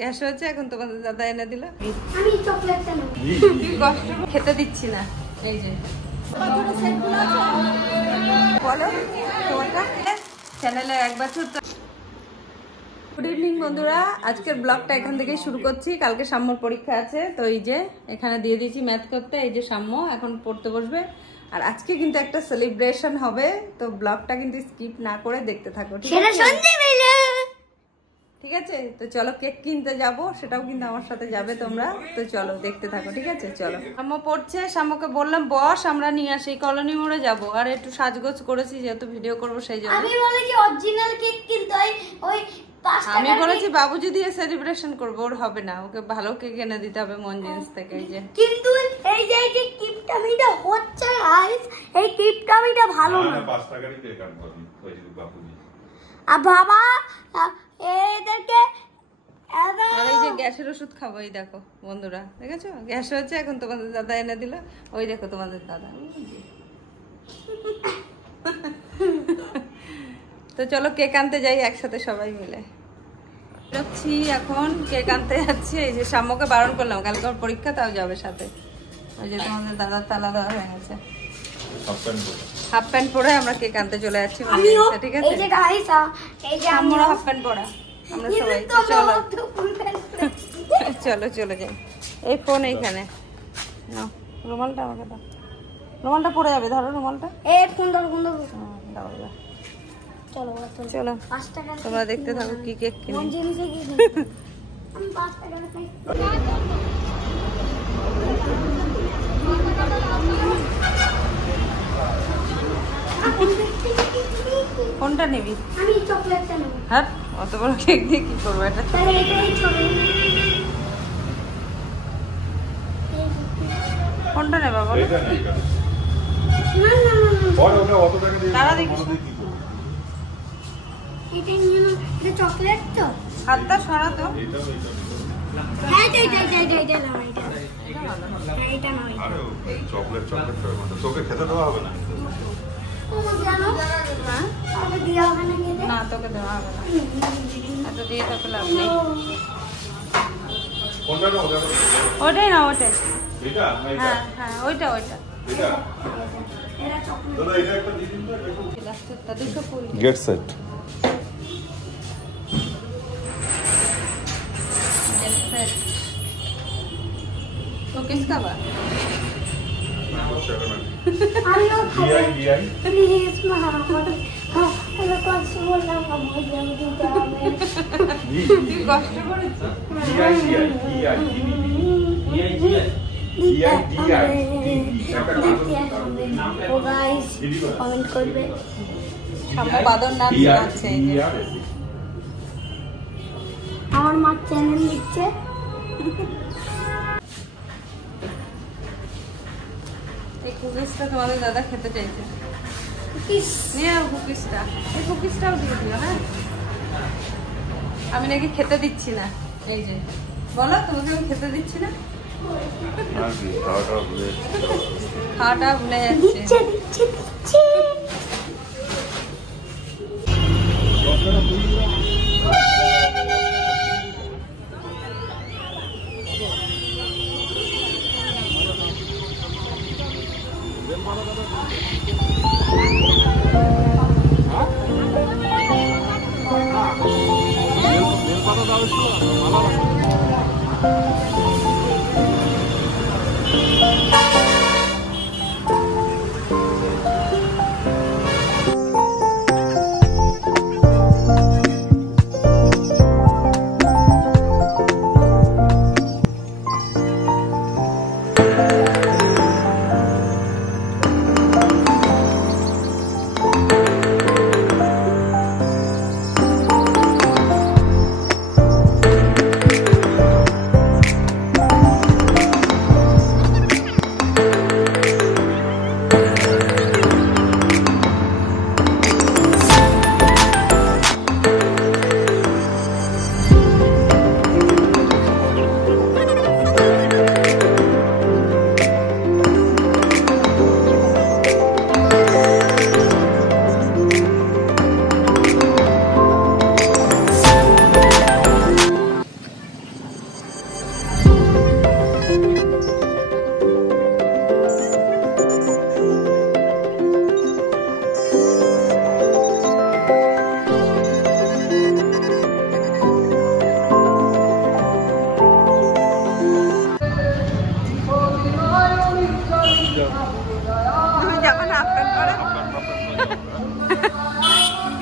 Gas হয়েছে, এখন তোমাদের দাদা এনে দিল। আমি চকলেটটা নেব। কষ্ট খেতে দিচ্ছি না। এই যে বলো তোমারটা চ্যানেলে এক বছর। গুড ইভিনিং বন্ধুরা, আজকের ব্লগটা এখান থেকেই শুরু করছি। কালকে সাম্যর পরীক্ষা আছে, তো এই যে এখানে দিয়ে দিয়েছি ম্যাথ করতে। এই যে সাম্য এখন পড়তে বসবে, আর আজকে কিন্তু একটা সেলিব্রেশন হবে, তো ব্লগটা কিন্তু স্কিপ না করে দেখতে থাকো, ঠিক আছে? ঠিক আছে, তো চলো কেক কিনতে যাব, সেটাও কিন্তু আমার সাথে যাবে তোমরা, তো চলো দেখতে থাকো, ঠিক আছে? চলো। সাম্য পড়ছে, সাম্যকে বললাম বস আমরা নিয়ে আসি, কলোনি মোড়ে যাব, আর একটু সাজগোজ করেছি যেহেতু ভিডিও করব সেই জন্য। আমি বলেছি অরিজিনাল কেক কিনতে ওই আমি বলেছি বাবুজি দিয়ে সেলিব্রেশন করবো, ওর হবে না, ওকে ভালো কেক এনে দিতে হবে মন জিনিস থেকে। এই যে কিন্তু এই যে কিপটামিটা হচ্ছে গাইস, এই কিপটামিটা ভালো না। 5 টাকারই কেক আনবো আমি, ওই যে বাবুজি। আর বাবা এদেরকে আর এই যে গ্যাসের ওষুধ খাবো, এই দেখো বন্ধুরা, দেখেছো গ্যাস হয়েছে, এখন তোমাদের দাদা এনে দিল। ওই দেখো তোমাদের দাদা। তো চলো কেক আনতে যাই একসাথে সবাই মিলে। যাচ্ছি এখন, কেক আনতে যাচ্ছি। এই যে সাম্যকে বারণ করলাম, কালকে ওর পরীক্ষা, তাও যাবে সাথে। ওই যে তোমাদের দাদার তালা দেওয়া হয়ে গেছে, হাফ প্যান্ট পরে আমরা কেক আনতে চলে যাচ্ছি, ঠিক আছে? এই যে গাইস, এই যে আমরা হাফ প্যান্ট পরা, আমরা সবাই। চলো চলো চলে যাই। এই ফোন এইখানে নাও, রুমালটা আমাকে দাও, রুমালটা পড়ে যাবে, ধরো রুমালটা। এই ফোন ধরো, ফোন ধরো। দাও দাও। চলো চলো 5 টাকা তোমরা দেখতে থাকো কি কেক কিনি। কোন জিনিসে কি আমি 5 টাকা খাই। কোনটা নিবি? আমি চকলেটটা নেব। হ্যাঁ, অত বড় কেক দিয়ে কি করবো? এটা তাহলে এটাই ছোট। কোনটা নেবা বলো? এটা নেই কেন? না না না না, বড় ওটা অত টাকা দিয়ে তারা দেখি কি করব? এটা নিয়ে নাও। এটা চকলেট তো? হাতটা সরাতো। হ্যাঁ এটা নাও, এটা। হ্যাঁ এটা নাও। আরে চকলেট তোকে খেতে দেওয়া হবে না। তোমার জানো? হ্যাঁ, আমাকে দেওয়া হবে না খেতে? না তোকে দেওয়া হবে না, এত দিয়ে তোকে লাভ নেই। কোনটা নাও? ওটাই না, ওটাই। এটা না এটা? হ্যাঁ হ্যাঁ, ওইটা ওইটা। এটা এটা চকলেট। দাদা এটা একটা দিয়ে দিন তো, একটু লাস্টেরটা 220। Get set. तो किसका बा? আমিও খাবো। ডিআই প্লিজ মা আমাকে আমি কষ্ট বললাম আমাকে আমি দিতে হবে। তুই কষ্ট করেছিস? ও গাইস কমেন্ট করবে। সাম্য বাদর নাচ আছে এই যে। আমার মা চ্যানেল দিচ্ছে। এই কুকিজটা তোমাদের দাদা খেতে চাইছে, কুকিজ নিয়ে নাও কুকিজটা। এই কুকিজটাও দিয়ে দিও। হ্যাঁ, আমি নাকি খেতে দিচ্ছি না। এই যে বলো, তোমাকে আমি খেতে দিচ্ছি না, খাওয়াটা ভুলে যাচ্ছে। দিচ্ছে দিচ্ছে দিচ্ছে।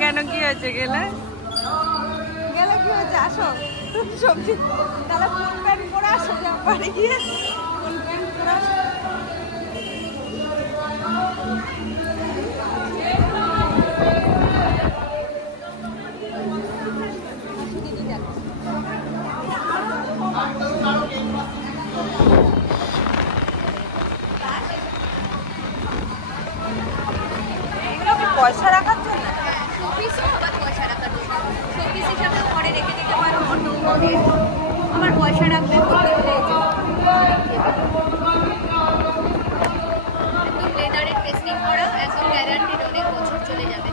কেন কি হয়েছে? গেলে গেলে কি হয়েছে? আসো সবজি তাহলে ফুল প্যান্ট পরে আসো, বাড়ি গিয়ে ফুল প্যান্ট পরে আসো। এগুলো কি পয়সা রাখার জন্য? আমার পয়সা রাখবে লেদারের টেস্টিং করা একদম গ্যারান্টিড, অনেক বছর চলে যাবে।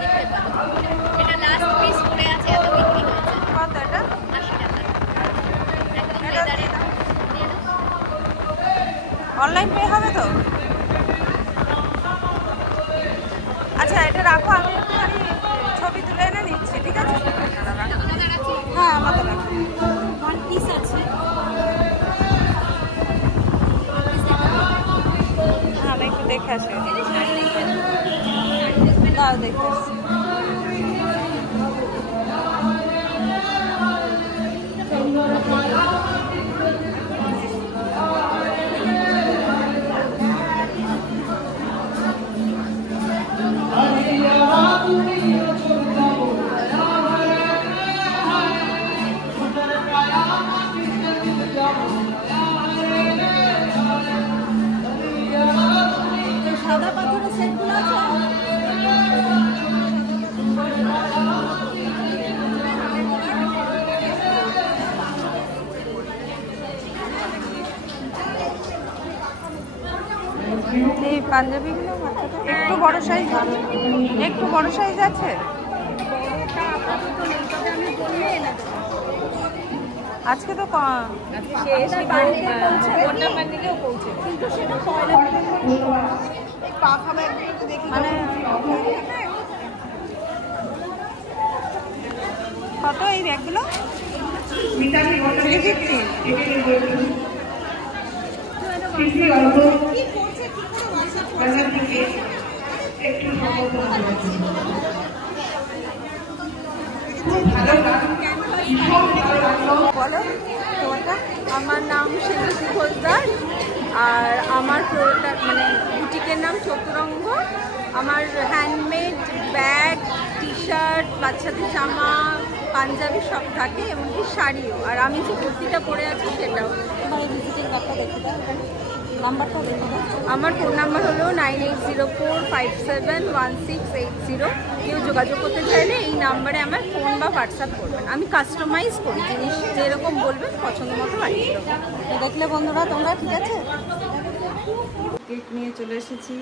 দেখতে পাবো এটা লাস্ট পিস পড়ে আছে, এত বিক্রি হয়েছে। কত এটা? 80 টাকা একদম লেদারের। অনলাইন পে হবে তো? আচ্ছা এটা রাখো, আমি একটুখানি ছবি তুলে এনে নিচ্ছি, ঠিক আছে? হ্যাঁ আলাদা রাখো। ওয়ান পিস আছে। হ্যাঁ আমি একটু দেখে আসি। দাও দেখে আসি। সাদা পাথরের সেটগুলো আছে। এই পাঞ্জাবিগুলো একটু বড় সাইজ হবে, একটু বড় সাইজ আছে। আজকে তো মানে কত এই ব্যাগগুলো? বলো তোমারটা। আমার নাম শিল্পী খোসদার, আর আমার প্রোডাক্ট মানে বুটিকের নাম চতুরঙ্গ। আমার হ্যান্ডমেড ব্যাগ, টি শার্ট, বাচ্চাদের জামা, পাঞ্জাবি সব থাকে, এমনকি শাড়িও। আর আমি যে কুর্তিটা পরে আছি সেটাও। তোমার ভিজিটিং কার্ডটা দেখে দাও, নাম্বারটা দেখে দাও। আমার ফোন নাম্বার হলো 9804571680। কেউ যোগাযোগ করতে চাইলে এই নাম্বারে আমার ফোন বা হোয়াটসঅ্যাপ করবেন। আমি কাস্টমাইজ করি, জিনিস যেরকম বলবেন পছন্দ মতো বানিয়ে দেবো। তো দেখলে বন্ধুরা তোমরা, ঠিক আছে? কেক নিয়ে চলে এসেছি,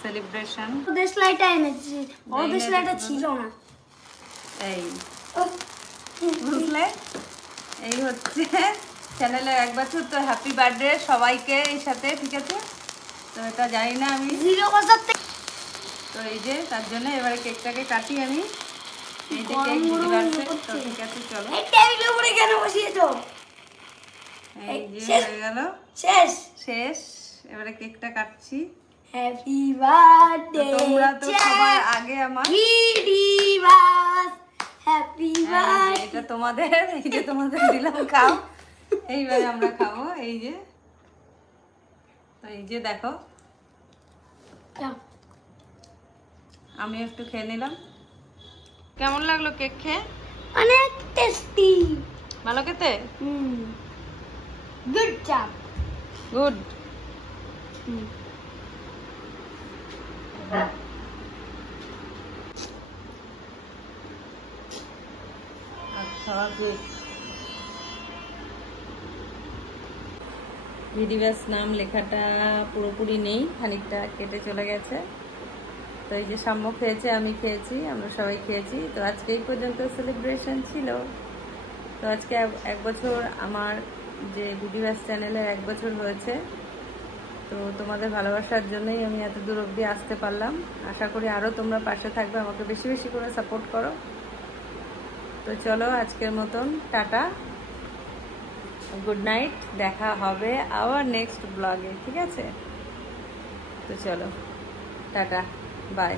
সেলিব্রেশন। দেশলাইটা এনেছি, বড় দেশলাইটা ছিল না। এই বুঝলে, এই হচ্ছে চ্যানেলে 1 বছর। তো হ্যাপি বার্থডে সবাইকে এই সাথে, ঠিক আছে? তো এটা জানি না আমি, 0 বছর থেকে। তো এই যে তার জন্য এবারে কেকটাকে কাটি আমি। এই যে কেক দিতে পারছে, তো ঠিক আছে চলো। এই টেবিলের উপরে কেন বসিয়েছো? এই যে হয়ে গেল, শেষ। শেষ। এবারে কেকটা কাটছি। হ্যাপি তো বার্থডে তোমরা তো সবার আগে আমার, হ্যাপি এই যে বার্থডে। এটা তোমাদের, এই যে তোমাদের দিলাম, খাও। এইবারে আমরা খাবো। এই যে, তো এই যে দেখো, আমি একটু খেয়ে নিলাম। কেমন লাগলো কেক খেয়ে? অনেক টেস্টি। ভালো খেতে? Good job. গুড। ভিডিওস নাম লেখাটা পুরোপুরি নেই, খানিকটা কেটে চলে গেছে। তো এই যে সাম্য খেয়েছে, আমি খেয়েছি, আমরা সবাই খেয়েছি। তো আজকে এই পর্যন্ত সেলিব্রেশন ছিল। তো আজকে 1 বছর আমার যে ভিডিওস চ্যানেলের 1 বছর হয়েছে। তো তোমাদের ভালোবাসার জন্যই আমি এত দূর অবধি আসতে পারলাম। আশা করি আরও তোমরা পাশে থাকবে, আমাকে বেশি বেশি করে সাপোর্ট করো। তো চলো আজকের মতন টাটা, গুড নাইট। দেখা হবে আবার নেক্সট ব্লগে, ঠিক আছে? তো চলো টাটা, বাই।